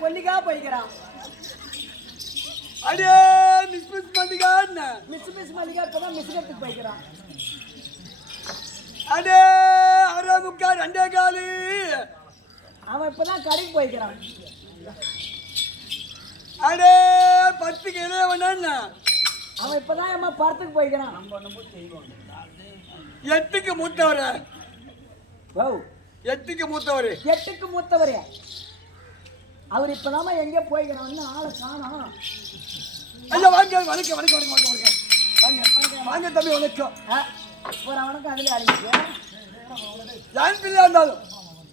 கொல்லிக்கா போய்க்கிறான். அடே miss Mallika miss Mallika இப்பதான் மிஸ்கத்துக்கு போய்க்கிறான். அடே அரே முக்கா ரெண்டே காலு அவன் இப்பதான் கடைக்கு போய்க்கிறான். அடே 10க்கு இளையவனா அவன் இப்பதான் அம்மா படத்துக்கு போய்க்கிறான். 8க்கு மூத்தவரே. ஓ 8க்கு மூத்தவரே. 8க்கு மூத்தவரே. அவர் இப்பதாம எங்கே போய்க்கிறான்னு ஆளை காணோம். ஐயா வாங்க வணக்கம் வணக்கம் வணக்கம் வணக்கம் வாங்க வாங்க தம்பி வணக்கம் ஒரு அவனுக்கு அதுல அடிச்சு ஆண் பிள்ளை இருந்தாலும்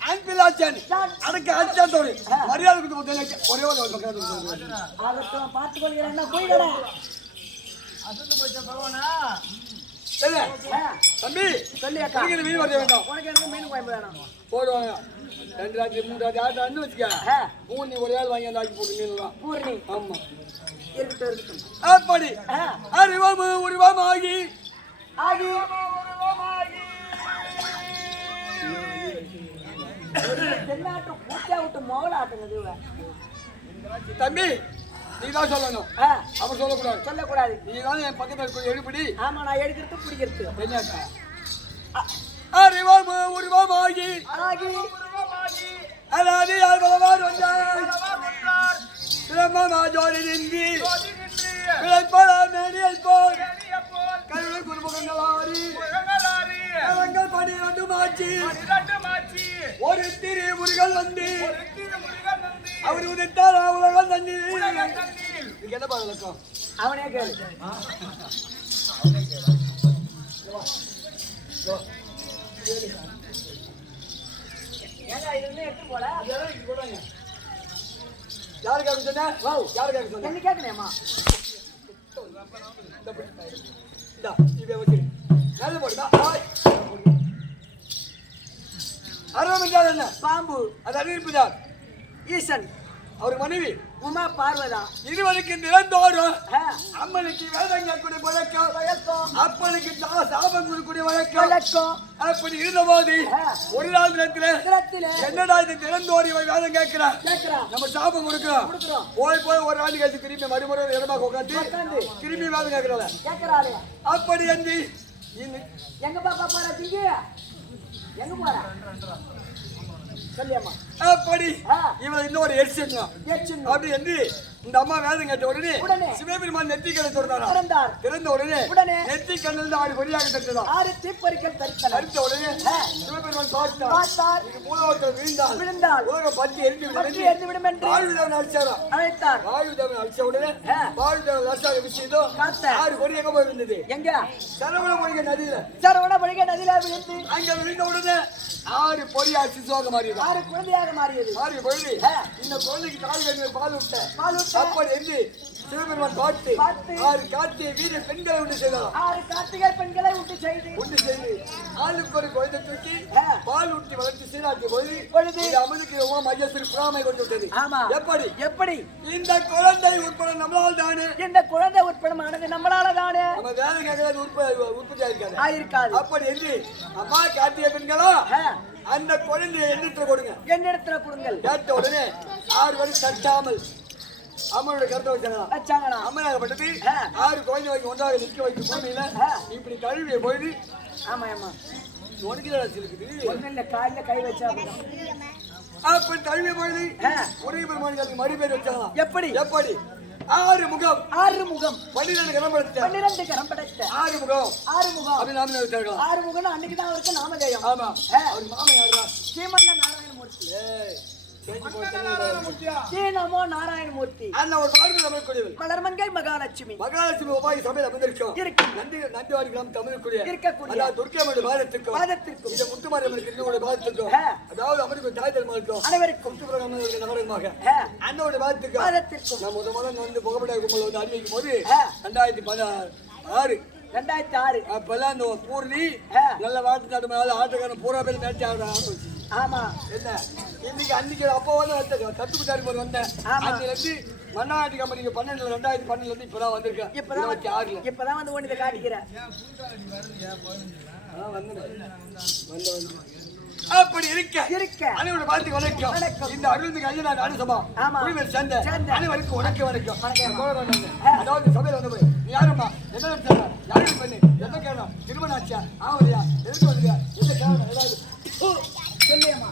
ஆண் பிள்ளை ஆச்சானி அடக்க ஆச்சாத்தோடு மரியாதை கொடுத்து ஒரே ஒரு அதற்கும் பார்த்துக் கொள்கிறேன் போயிடா தம்பி சொல்லியாக்கா மீன் வரைய வேண்டாம் உனக்கு எனக்கு மீன் குழம்பு வேணும் போடுவாங்க 2 ராத்திரி 3 ராத்திரி 6 ராத்திரி வச்சுக்க பூர்ணி ஒரு ஆள் வாங்கி அந்த ஆக்கி போட்டு மீன்லாம் பூர்ணி ஆமா இருக்கட்டும் அப்படி அறிவாம உருவாம ஆகி ஆகி தென்னாட்டு பூச்சா விட்டு மோகல ஆட்டுங்க தம்பி நீ தான் சொல்லணும் அவர் சொல்லக்கூடாது சொல்லக்கூடாது நீ தான் என் பக்கத்தில் இருக்க எழுப்படி ஆமா நான் எடுக்கிறது பிடிக்கிறது என்னக்கா அறிவாம உருவாம ஆகி ஆகி அலாதி ஆல்பவார் வந்தார் பிரம்மமா ஜோதி நின்றி பிழைப்போல மேனியல் போல் கருணை குருமுகங்களாரி அவங்கள் 12 மாச்சி ஒரு திரு முருகல் வந்து அவர் உதித்தார் உலகம் தண்ணி இதுக்கு என்ன பாருக்கம் அவனே கேளு ஏங்க இது எடுத்து போல யாருக்காக சொன்ன யாருக்காக சொன்ன என்ன கேட்கணுமா இந்தா இவே வச்சிரு நல்ல போடுடா அறம் என்றால் என்ன பாம்பு அது அறிவிப்புதான் ஈசன் அவர் மனைவி உமா பார்வதா இருவருக்கு நிறந்தோறும் அம்மனுக்கு வேதங்கள் கூடிய வழக்கம் அப்பனுக்கு சாபம் கூடிய வழக்கம் அப்படி இருந்தபோது ஒரு நாள் தினத்துல என்னடா இது திறந்தோறி வேதம் கேட்கிறான் நம்ம சாபம் கொடுக்கிறோம் போய் போய் ஒரு ஆண்டு கழிச்சு திரும்பி மறுமுறை இடமா உட்காந்து திரும்பி வேதம் கேட்கிறாள் அப்படி என்று எங்க பாப்பா போற திங்க எங்க போற சொல்லியம்மா அப்படி இவன் இன்னொரு எரிச்சுங்க அப்படி என்று இந்த அம்மா வேதம் கேட்ட உடனே சிவபெருமான் நெத்தி கண்ணை திறந்தார் திறந்த உடனே நெத்தி கண்ணில் 6 பொறியாக தட்டதா 6 தீப்பொறிகள் தரித்த உடனே சிவபெருமான் பார்த்தார் இது மூலவத்தில் விழுந்தால் உலகம் பற்றி எரிந்து விடும் என்று வாயுதேவன் அழைத்தார் வாயுதேவன் அழைச்ச உடனே வாயுதேவன் அழைச்சார் விஷயத்தோ 6 பொறி எங்க போய் விழுந்தது எங்க சரவண பொறிக நதியில விழுந்து அங்க விழுந்த உடனே 6 பொறியா சிசுவாக மாறியது 6 குழந்தையாக மாறியது பொழுது இந்த குழந்தைக்கு பால் விட்ட அப்படி என்று சிவபெருமான் பார்த்து 6 கார்த்திகை வீர பெண்களை உண்டு செய்தார் 6 கார்த்திகை பெண்களை உண்டு செய்து ஆளுக்கு ஒரு குழந்தை தூக்கி பால் ஊட்டி வளர்த்து சீராட்டிய பொழுது அமனுக்கு மையத்தில் புறாமை கொண்டு விட்டது எப்படி இந்த குழந்தை உட்பட நம்மளால் தானே இந்த குழந்தை உட்படமானது நம்மளால தானே நம்ம வேலை கேட்கறது உற்பத்தி ஆயிருக்காது அப்படி என்று அம்மா கார்த்திகை பெண்களா அந்த குழந்தையை என்னிடத்துல கொடுங்க கேட்ட உடனே 6 வரை தட்டாமல் அம்மனோட கருத்தை வச்சாங்களா அம்மனாகப்பட்டது 6 குழந்தை வைக்க ஒன்றாக நிற்க வைக்கும் பூமியில இப்படி கழுவிய பொழுது உனக்கு இருக்குது காலில் கை வச்சா அப்படி கழுவிய பொழுது ஒரே பெருமானுக்கு மறுபேர் வச்சாங்களா எப்படி 6 முகம் 12 கரம் படைத்த 6 முகம் அப்படி நாம வச்சாங்களா 6 முகம் அன்னைக்கு தான் அவருக்கு நாமஜெயம் ஆமா அவர் மாமா யாரா ஸ்ரீமன்ன நாராயணமூர்த்தி ஸ்ரீநமோ நாராயணமூர்த்தி அண்ணா ஒரு பாடல் தமிழ்குடியில் மலர்மங்கை மகாலட்சுமி உபாய் சபையில் அமர்ந்திருக்கும் நந்திவாரி கிராமம் தமிழ்குடிய இருக்கக்கூடிய துர்க்கையம்மனுடைய பாதத்திற்கும் இந்த முத்துமாரியம்மனுக்கு இன்னொரு பாதத்திற்கும் அதாவது அமருக்கு தாய் தர்மத்திற்கும் அனைவருக்கும் நகரமாக அண்ணோட பாதத்திற்கும் நான் முதல்ல வந்து புகைப்பட கும்பல் வந்து அறிவிக்கும் போது 2006 அப்பெல்லாம் இந்த பூர்ணி நல்ல வாட்டு நாட்டு மேல ஆட்டக்காரன் பூரா பேர் மேட்ச் ஆடுறாங்க ஆமா என்ன இன்னைக்கு அன்னைக்கு அப்போ வந்து கத்துக்கிட்டாரு போது வந்தேன் அதுல இருந்து மன்னாடி கம்பெனிக்கு 2012 இருந்து இப்பதான் வந்திருக்கேன் 26 இப்பதான் வந்து ஒண்ணு காட்டிக்கிறேன் அப்படி இருக்க அனைவரோட பார்த்து வணக்கம் இந்த அருள்மிகு ஐயா அனுசபா குழுவில் சேர்ந்த அனைவருக்கும் வணக்கம் அதாவது சபையில் வந்து நீ யாருமா என்ன யாரும் பண்ணு என்ன கேட்கணும் திருமணம் ஆச்சா ஆவலையா எதுக்கு வந்துருக்கா என்ன கேட்கணும் ஏதாவது சொல்லியம்மா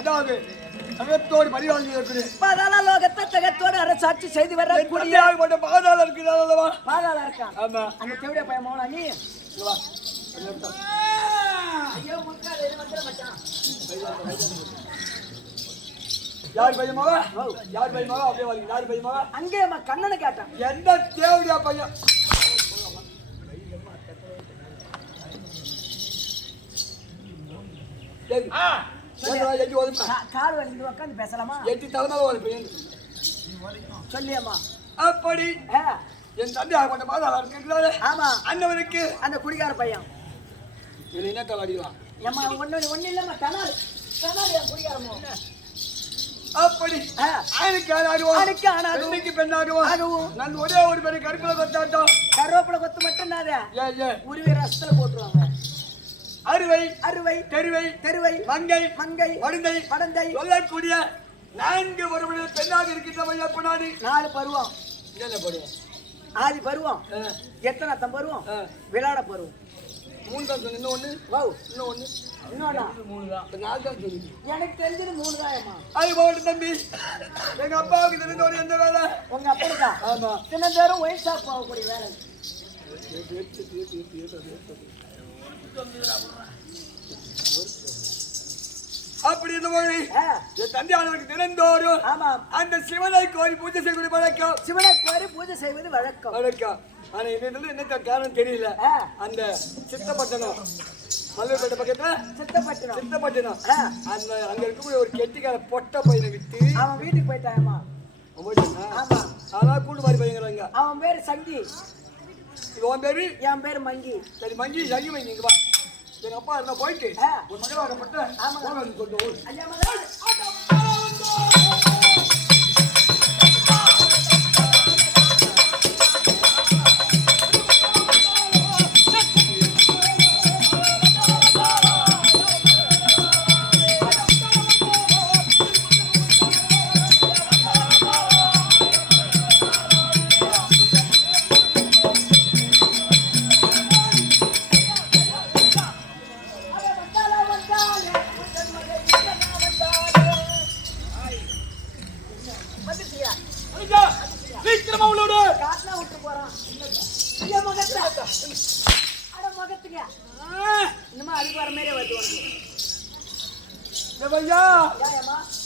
அதாவது அகத்தோடு பரிவாங்கி இருக்குது பாதாள லோகத்தை தகத்தோடு அரசாட்சி செய்து வரக்கூடிய கூடிய பாதாள இருக்கிறார் அல்லவா? பாதாள இருக்கான். ஆமா. அந்த தேவடைய பையன் மோனா நீ ஐயோ முக்கால இது வந்து மச்சான். யார் பையன் மகா? யார் பையன் மகா? அப்படியே வரீங்க. யார் பையன் மகா? அங்கே கண்ணனை கேட்டான். எந்த தேவடியா பையன்? கால் வலிந்து உட்காந்து பேசலாமா? எட்டி தலைமையில ஒரு பையன் சொல்லியம்மா. அப்படி என் தந்தை ஆகப்பட்ட பாதாள இருக்கிறாரு. ஆமா. அண்ணவனுக்கு அந்த குடிகார பையன் இதுல என்ன தலாடிவான்? ஏம்மா ஒண்ணு இல்லம்மா தனாடு தனாடு என் குடிகாரமோ. அப்படி ஆணுக்கு ஆனாடுவோம், பெண்ணுக்கு பெண்ணாடுவோம். நான் ஒரே ஒரு பேரு கருப்பில கொத்தாட்டோம். கருவேப்பிலை கொத்து மட்டும் தான் உருவி ரசத்துல போட்டுருவாங்க. அறுவை அறுவை தெருவை தெருவை மங்கை மங்கை வடுந்தை படந்தை சொல்லக்கூடிய 4 வருடம் பெண்ணாக இருக்கின்ற பையப்பனாடி 4 பருவம். என்ன பருவம்? ஆதி பருவம். எத்தனை பருவம்? விளையாட பருவம். 3 தான் சொன்ன. இன்னும் ஒண்ணு இன்னும் ஒண்ணு இன்னொன்னா 3 தான். 4 தான் சொன்னீங்க. எனக்கு தெரிஞ்சது 3 தான்மா. அது போட்டு தம்பி எங்க அப்பாவுக்கு தெரிஞ்ச எந்த வேலை? உங்க அப்பா? ஆமா. தினந்தோறும் ஒயின் ஷாப் போகக்கூடிய வேலை. அப்படி இருந்தபோது என் தந்தையானவருக்கு தினந்தோறும் அந்த சிவனை கோரி பூஜை செய்வது வழக்கம். சிவனை கோரி பூஜை செய்வது வழக்கம். ஆனா என்ன காரணம் தெரியல. அந்த சித்தப்பட்டணம் மல்லூர்பேட்டை பக்கத்துல சித்தப்பட்டணம் அந்த அங்க இருக்கக்கூடிய ஒரு கெட்டிக்கார பொட்டை பையனை விட்டு அவன் வீட்டுக்கு போயிட்டாமா. ஆமா. அதான் கூட்டு மாதிரி பையங்கிறாங்க. அவன் பேரு சங்கி. உன் பேரு? என் பேரு மங்கி. சரி மங்கி சங்கி மங்கி இங்க வா. எங்க அப்பா இருந்தா போயிட்டு ஒரு மகளாகப்பட்ட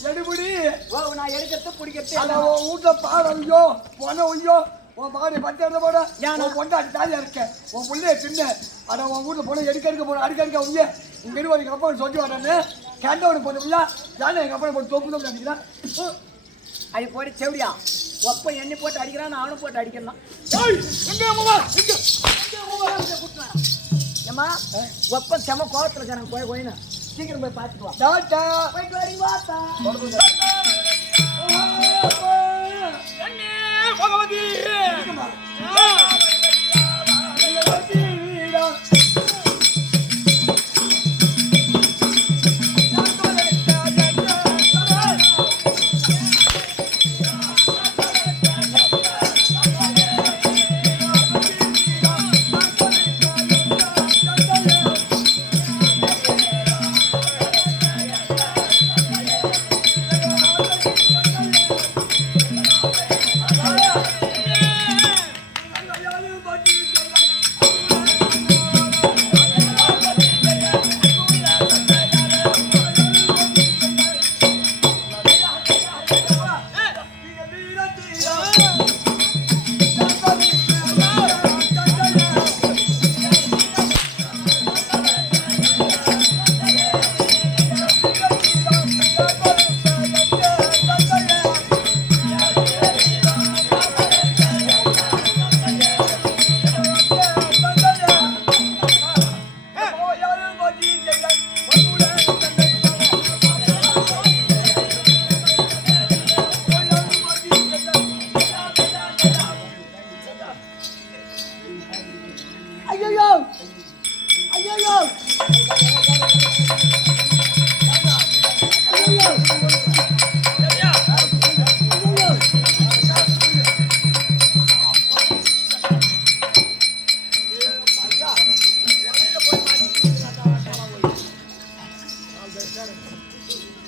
எடுபடி நான் எடுக்கிறது பிடிக்கிறது வீட்டுல பாடையோ பொனையோ உன் மகனை பத்து போட பொண்டாட்டி தாலியா இருக்க உன் பிள்ளைய சின்ன ஆனா உன் வீட்டுல போன எடுக்க போன அடிக்க உங்க உங்க இருவா எங்க அப்பா சொல்லி வரேன்னு கேண்டவனுக்கு போனோம்ல யானை எங்க அப்பா போட்டு தொப்பு தான் அடிக்கிறான். அது போட்டு செவடியா ஒப்ப எண்ணெய் போட்டு அடிக்கிறான், அவனும் போட்டு அடிக்கிறான். ஏமா ஒப்ப செம கோவத்துல இருக்காங்க. போய் போயினா சீக்கிரம் போய் பார்த்துட்டு வா. டாடா போயிட்டு வரீங்க வாத்தா. பகவதி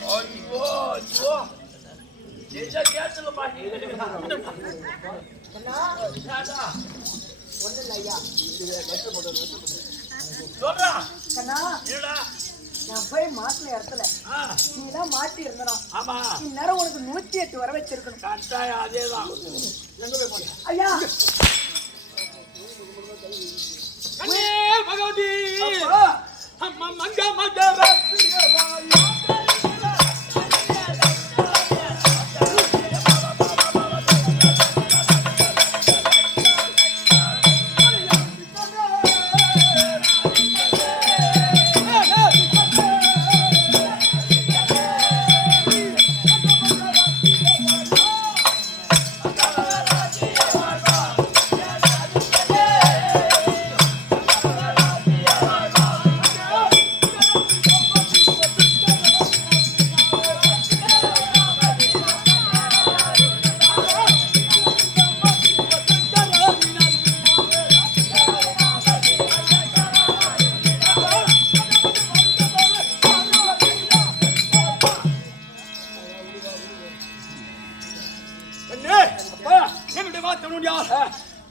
All ஒண்ணு இல்ல ஐயா. சொல்றா கண்ணா என்னடா நான் போய் மாட்டின இடத்துல நீ தான் மாட்டி இருந்தனா ஆமா இந்நேரம் உனக்கு 108 வர வச்சிருக்கணும். கட்டாயம் அதேதான் எங்க போய் போறீங்க ஐயா கண்ணே பகவதி அம்மா மங்க மங்க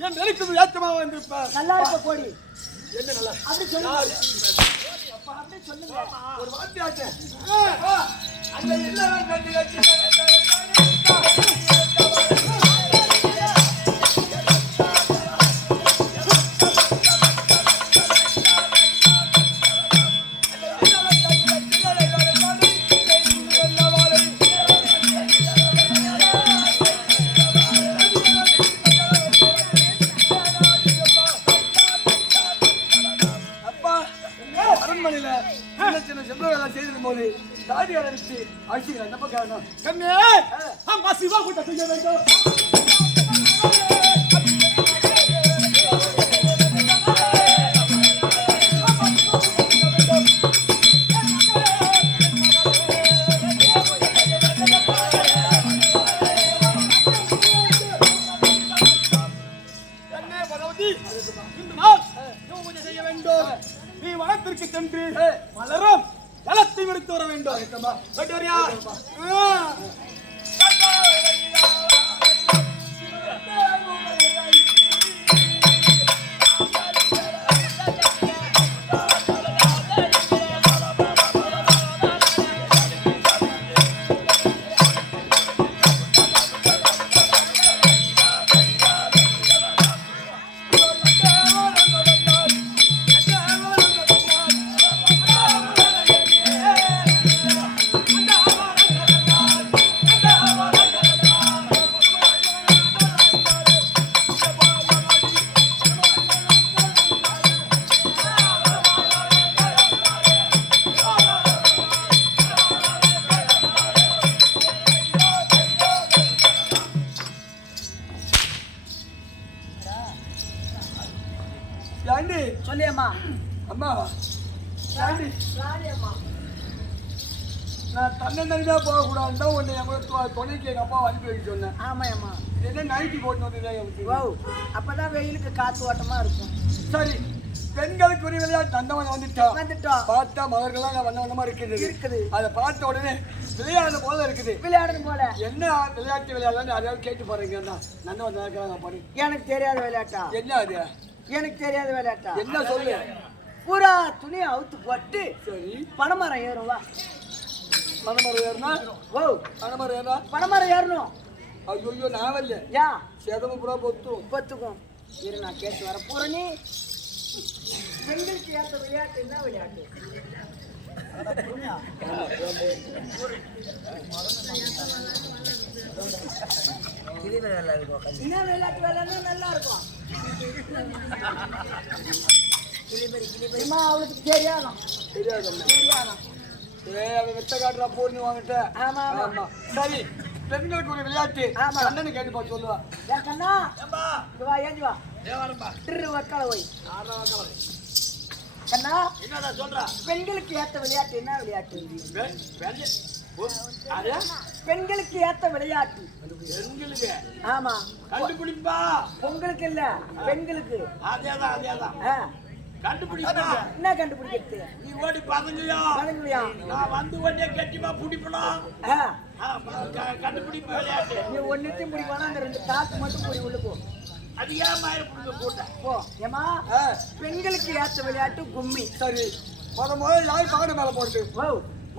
என் நினைக்கும் ஏற்றமா வந்திருப்ப நல்லா இருக்க கோடி என்ன நல்லா அப்படி சொல்லுங்க. அப்ப அப்படி சொல்லுங்க. ஒரு வார்த்தையாச்சு அந்த இல்லறம் கட்டி வச்சு போது தாடி அரைச்சு அடிச்சுக்கிறேன் நம்ம காரணம் கண்ணே அம்மா சிவா கூட்ட செய்ய வேண்டும் கண்ணே பகவதி இந்த நாள் பூஜை செய்ய வேண்டும் நீ வனத்திற்கு சென்று மலரும் ஜலத்தை எடுத்து வர வேண்டும் சொல்லியம்மா அம்மாவா அம்மா நான் தன்னந்தனியா போகக்கூடாதுன்னு தான் உன்னை எங்க துணைக்கு எங்க அப்பா அனுப்பி வைக்க சொன்னேன். ஆமாம்மா என்ன நைட்டி போட்டு வந்து ஓ அப்பதான் வெயிலுக்கு காத்து ஓட்டமா இருக்கும். சரி பெண்களுக்கு ஒரு விளையாட்டு தந்தவன் வந்துட்டோம் பார்த்தா மலர்கள்லாம் வண்ண வண்ணமா இருக்குது அதை பார்த்த உடனே விளையாடுற போல இருக்குது. விளையாடுறது போல என்ன விளையாட்டு விளையாடலாம்னு யாரையாவது கேட்டு பாருங்க நந்தவன் நடக்கிறாங்க பாரு. எனக்கு தெரியாத விளையாட்டா? என்ன அது எனக்கு தெரியாத விளையாட்டா? என்ன சொல்லு. பூரா துணியை அவுத்து போட்டு சரி பனைமரம் ஏறுவா. பனைமரம் ஏறுனா? ஓ பனைமரம் ஏறா? பனைமரம் ஏறணும். ஐயோ நான் வரல. யா சேதமும் புறா பொத்துக்கும். இரு நான் கேட்டு வர பூரணி. பெண்களுக்கு ஏற்ற விளையாட்டு என்ன விளையாட்டு? என்ன விளையாட்டு விளையாடுனா நல்லா இருக்கும். அவளுக்கு தெரியாதான். வெட்ட காட்டுறா போர்னு வாங்கிட்ட. ஆமா ஆமா சரி பெண்களுக்கு ஒரு விளையாட்டு அண்ணனு கேட்டுப்பா சொல்லுவா. கண்ணா வா ஏஞ்சி வா வக்கால போய் கண்ணா என்னடா சொல்றா? பெண்களுக்கு ஏத்த விளையாட்டு என்ன விளையாட்டு? பெண்களுக்கு ஏத்த விளையாட்டு. பெண்களுக்கு? ஆமா கண்டுபிடிப்பா. பொங்கலுக்கு இல்ல பெண்களுக்கு. அதேதான் கண்டுபிடிக்கணும். என்ன கண்டுபிடிக்கிறது? நீ ஓடி பதங்கலையா? பதங்கலையா? நான் வந்து உடனே கெட்டிமா பிடிப்பணும். கண்டுபிடிப்பு விளையாட்டு. நீ ஒன்னுத்தையும் பிடிப்பானா அந்த 2 காத்து மட்டும் போய் உள்ள போ. அது ஏன் மயிறு பிடிக்க கூட்ட போ. ஏமா பெண்களுக்கு ஏற்ற விளையாட்டு கும்மி. சரி முதல்ல யார் பாடு மேல போடுது?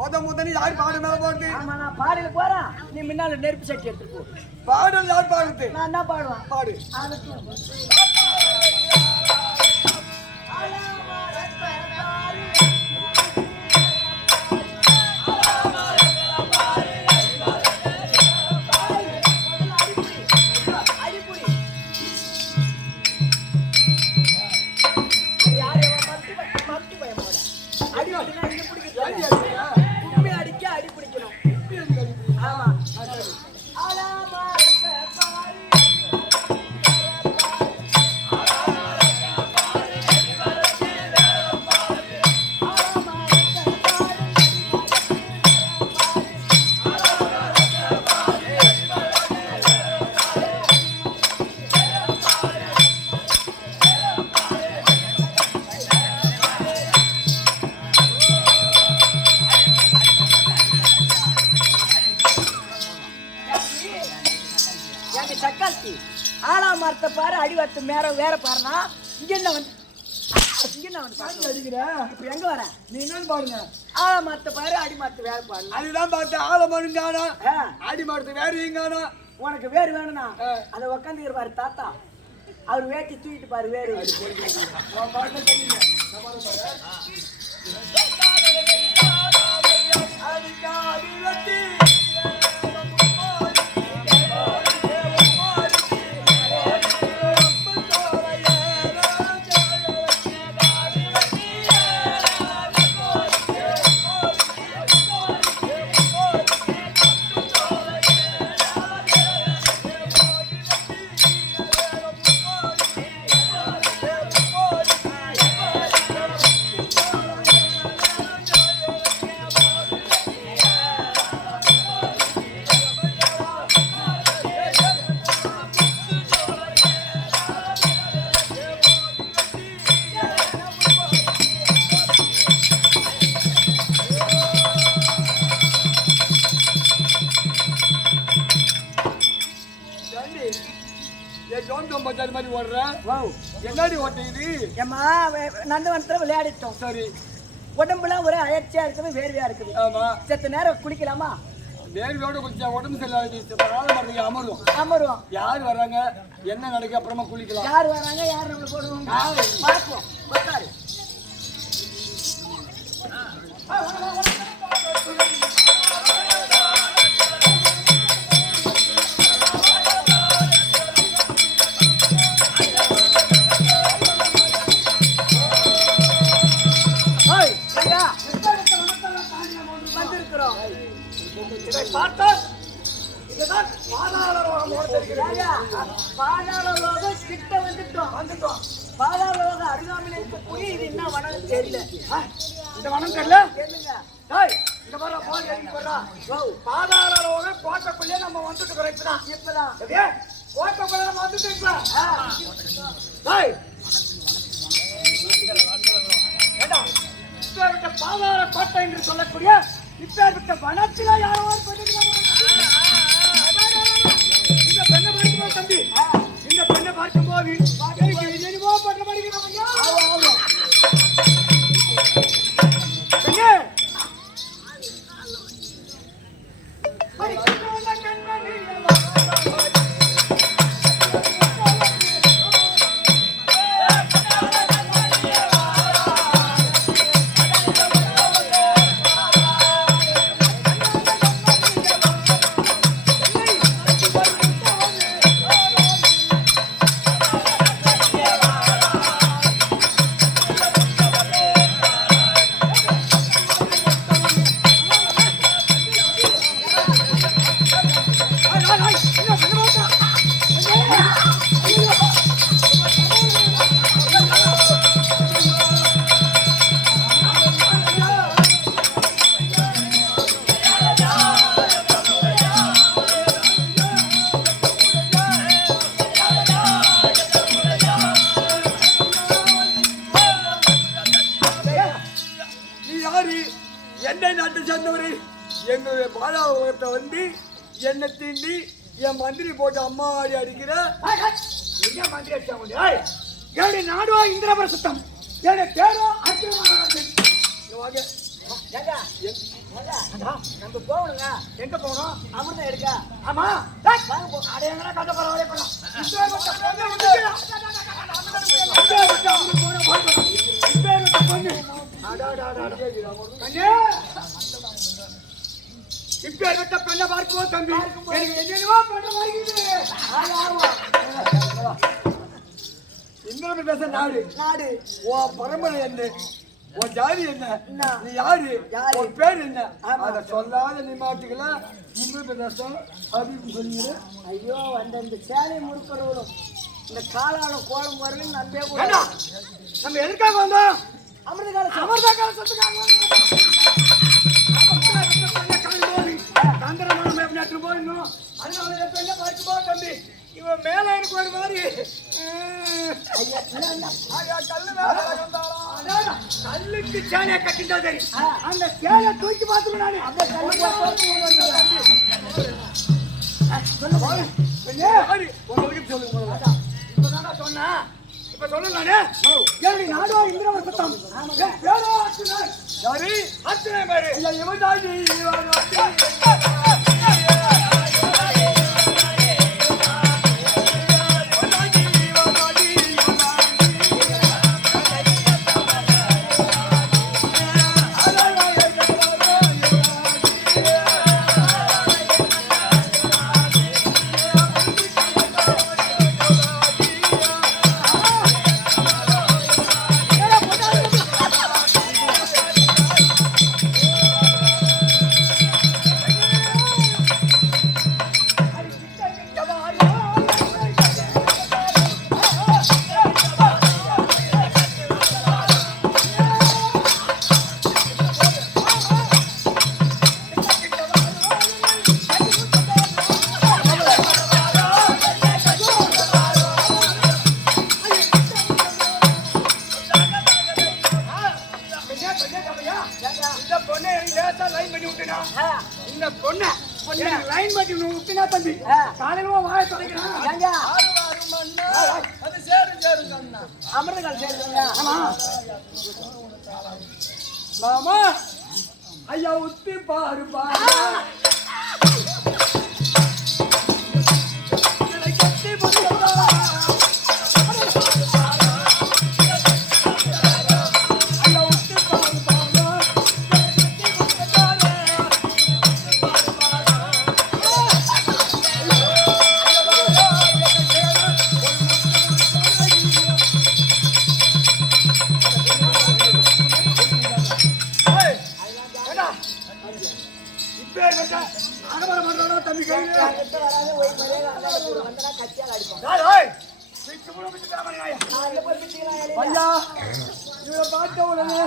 முதல்ல யார் பாடு மேல போடுது? ஆமா நான் பாடல போறேன். நீ முன்னால நெருப்பு சட்டி எடுத்துட்டு போ. பாடல் யார் பாடுது? நான் என்ன பாடுவேன்? பாடு. மரத்தை பாரு அடி வத்து வேற பாருனா இங்க என்ன வந்து அடிக்கிற இப்ப எங்க வர நீ என்னன்னு பாருங்க ஆழ மரத்தை பாரு அடி மரத்து வேற பாரு அதுதான் பார்த்து ஆழமருங்கானா அடி மரத்து வேற எங்கானா உனக்கு வேறு வேணும்னா அதை உக்காந்துக்கிற பாரு தாத்தா அவர் வேட்டி தூக்கிட்டு பாரு வேறு என்னடி ஓட்டிது ஏமா நந்தவனத்துல விளையாடிட்டோம் சரி உடம்புலாம் ஒரே அயற்சியா இருக்குது வேர்வையா இருக்குது ஆமா செத்த நேரம் குளிக்கலாமா வேர்வையோட குளிச்சா உடம்பு சரியில்லாத அமருவோம் யார் வர்றாங்க என்ன நடக்க அப்புறமா குளிக்கலாம் யார் வராங்க யார் நம்ம போடுவோம் பார்ப்போம் உட்காரு அருகாமையில் இருக்கக்கூடிய இது என்ன வனம் தெரியல இந்த வனம் தெரியல இந்த மாதிரி போன் எழுதி போடுறா பாதாள லோகம் கோட்டைக்குள்ளே நம்ம வந்துட்டு குறைச்சுதான் இப்பதான் கோட்டைக்குள்ள நம்ம வந்துட்டு இருக்கலாம் இப்ப பாதாள கோட்டை என்று சொல்லக்கூடிய இப்ப வனத்தில யாரோ இந்த பெண்ணை பார்க்கும்போது தம்பி இந்த பெண்ணை பார்க்கும்போது என்னமோ பண்ண மாதிரி யாரு என்னை நாட்டை சேர்ந்தவரு எங்களுடைய பாலா உலகத்தை வந்து என்னை தீண்டி என் மந்திரி போட்டு அம்மா ஆடி அடிக்கிற என்ன மந்திரி அடிச்சாங்க என்னுடைய நாடோ இந்திரபிரசத்தம் என்னுடைய பேரோ அர்ஜுனன். நம்ம போகணுங்க. எங்க போகணும்? அமிர்தம் எடுக்க. ஆமா அடையங்களா கதை பரவாயில்ல பண்ணலாம். இப்பேற்பட்ட பெண்ணை பார்க்கும்போது தம்பி எனக்கு என்னென்னவோ பண்ண இந்திரபிரதேச நாடு நாடு உன் பரம்பரை என்ன உன் ஜாதி என்ன நீ யாரு உன் பேர் என்ன அதை சொல்லாத நீ மாட்டுக்கலாம் இந்திரபிரதேசம் அப்படின்னு சொல்லுங்க. ஐயோ அந்த சேலை முறுக்கிறவரும் இந்த காலால கோலம் வரலும் நம்பே நம்ம எதுக்காக வந்தோம்? அமிர்த காலம் போயிடணும். அதனால என்ன பார்க்கும்போ தம்பி இவன் மேல எனக்கு ஒரு மாதிரி கல்லுக்கு சேலையை கட்டிட்டா சரி அந்த சேலை தூக்கி பார்த்துட்டு நானு அந்த உங்களுக்கு சொல்லுங்க. இப்பதான் சொன்னா இப்ப சொல்லலானே என்னுடைய நாடோ இந்திரவசத்தம் பேரோ அர்ஜுனன். யாரு அர்ஜுனன் பேரு இவன் தாண்டி இந்த பொண்ணு லைன் மாட்டி விட்டுனா தம்பி காலையில வாய தொலைக்கிறான். அமிர்தகால் சேருங்க. மாமா ஐயா உத்தி பாருப்பா ஐயா இவரை பார்த்த உடனே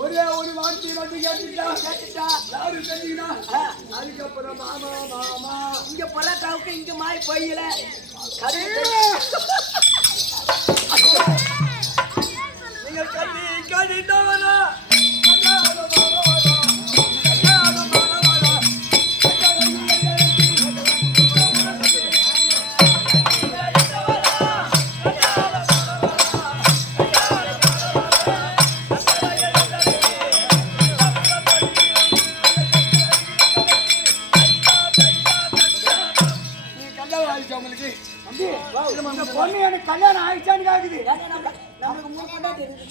ஒரே ஒரு வார்த்தை மட்டும் கேட்டுட்டா யாரு தெரியுங்களா? அதுக்கப்புறம் மாமா மாமா இங்க பழக்காவுக்கு இங்க மாய் போயில நீங்கள் கட்டி கட்டிட்டவனா பொண்ணு எனக்கு கல்யாணம் ஆயிடுச்சான்னு கேக்குது. நமக்கு மூணு பொண்ணா தெரியுது.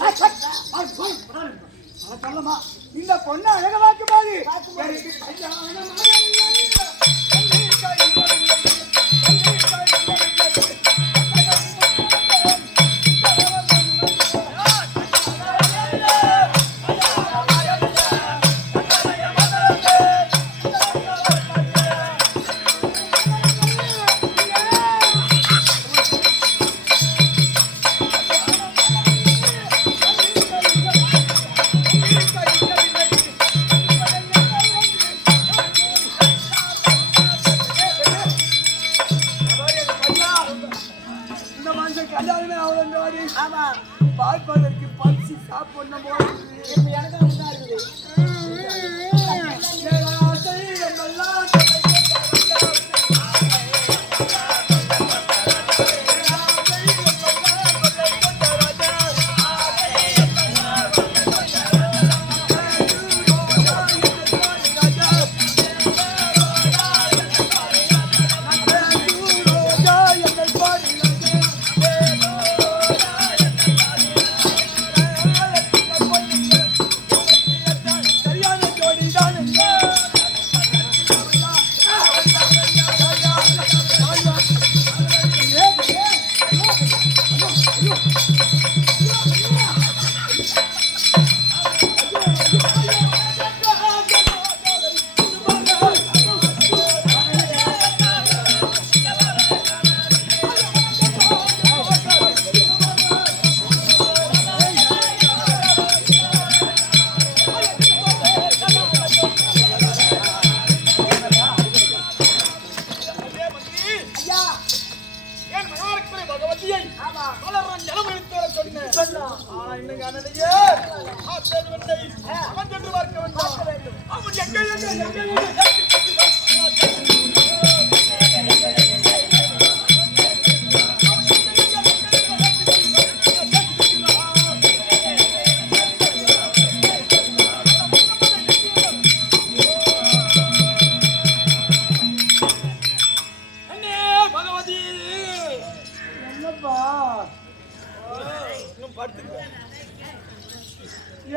பொண்ணு போய் இப்ப எனக்கு அப்படிதான் இருக்குது.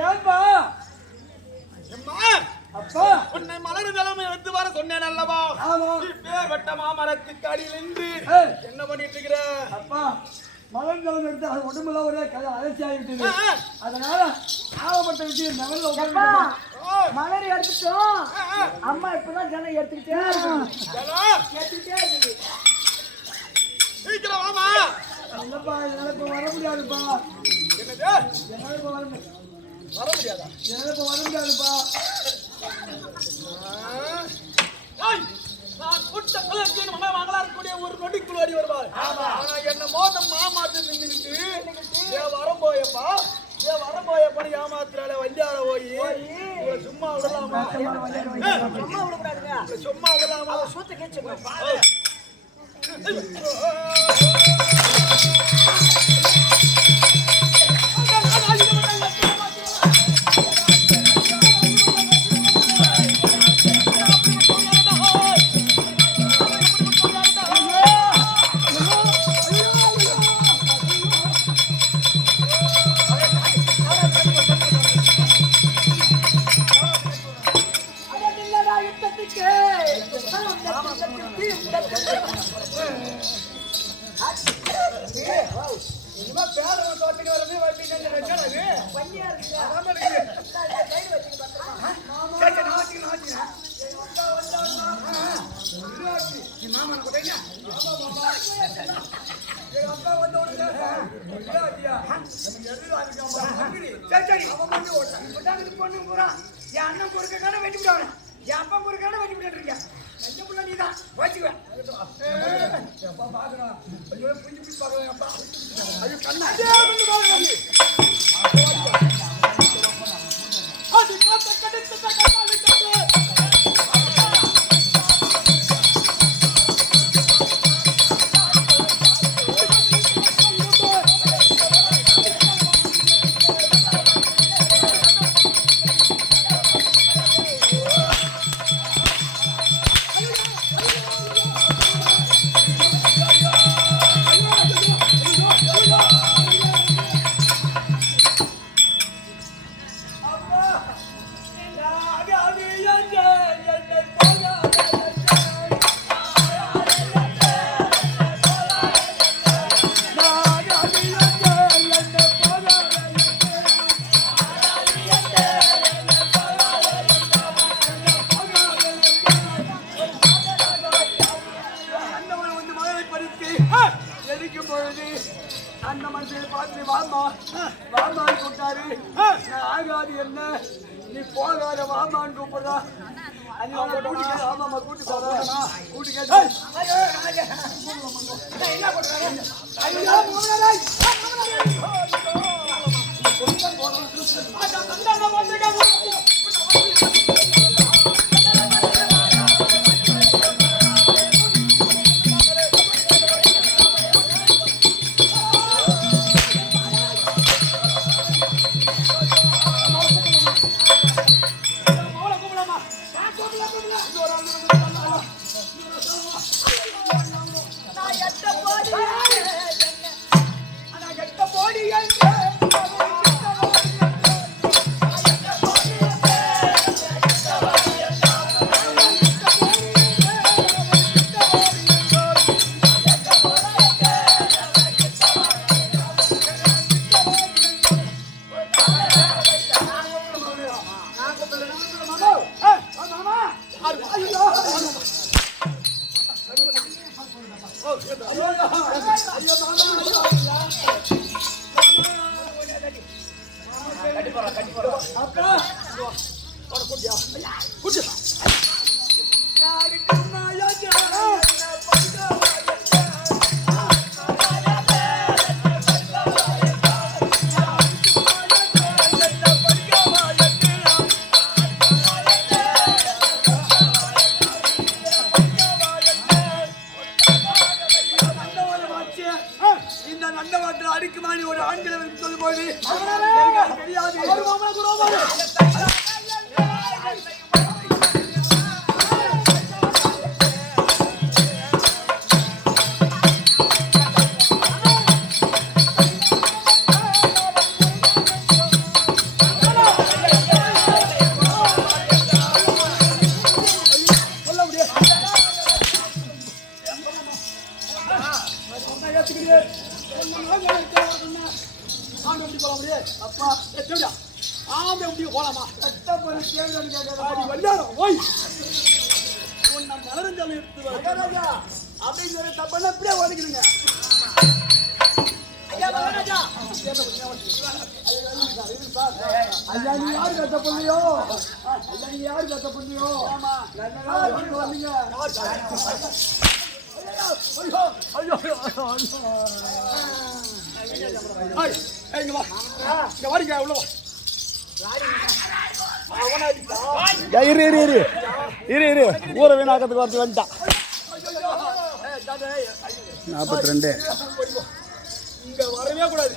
ஏன்பா அப்பா உன்னை மலர் தலைமை எடுத்து வர சொன்னேன் அல்லவா? பேர் வட்ட மாமரத்துக்கு அடியில் நின்று என்ன பண்ணிட்டு இருக்கிற? அப்பா மலர் ஜலம் எடுத்து அது உடம்புல ஒரே கதை அலட்சி ஆகிவிட்டது. அதனால ஆவப்பட்ட விஷயம் நகர்ல மலர் எடுத்துட்டோம். அம்மா இப்பதான் ஜலம் எடுத்துக்கிட்டே இருக்குது. சீக்கிரம் வாமா. இல்லப்பா என்னால இப்ப வர முடியாதுப்பா. என்னது? என்னால இப்ப வர முடியாதா? என்னால இப்ப வர முடியாதுப்பா. நான் கூட்ட கலத்தின் மங்களாரக்கூடிய ஒரு நொடிக்குள் ஓடி வருவார். ஆனா என்ன மோதம் மாமாத்து நின்றுட்டு ஏன் வரம்போயப்பா வரம்போயப்படி ஏமாத்துறால வண்டியார போய் சும்மா விடலாமா? சும்மா விடக்கூடாதுங்க. சும்மா விடலாமா? சூத்த கேச்சுக்கோ. அண்ணன் பொறுக்க கடை வெட்டி விடுவாங்க. என் அப்பா பொறுக்க கடை வெட்டி விட்டு இருக்கேன். நல்ல புள்ள நீ தான் வச்சுக்குவேன். அந்த மனுஷனை பார்த்து வாமா வாமான்னு கூப்பிட்டாரு. நான் ஆகாது என்ன நீ போகாத வாமான்னு கூப்பிடுறா. அதனால கூட்டிக்க ஆமாம்மா கூட்டி போறேன் கூட்டிக்க. என்ன பண்றாரு? இந்த நண்டவாட்டில் அடுக்குமாடி ஒரு ஆண்களை வந்து சொல்லும் போது எனக்கு தெரியாது. அப்பா ஆம்பளை முடிய போலாமா கட்டப்பொரு கேள்வி வந்தாரம் ஓய் உன்னை மலரஞ்சாலை எடுத்து ராஜா அப்படின்னு சொல்லி தப்பா இப்படியே ஒதுக்கிறீங்க ஐயா நீ யாரு கத்த பொண்ணியோ ஐயா நீ யாரு கத்த பொண்ணியோ வந்தீங்க இங்க வா இங்க வாடிங்க உள்ள வா இரு ஊரை வீணாக்கிறதுக்கு வரது வந்துட்டான் 42 இங்க வரவே கூடாது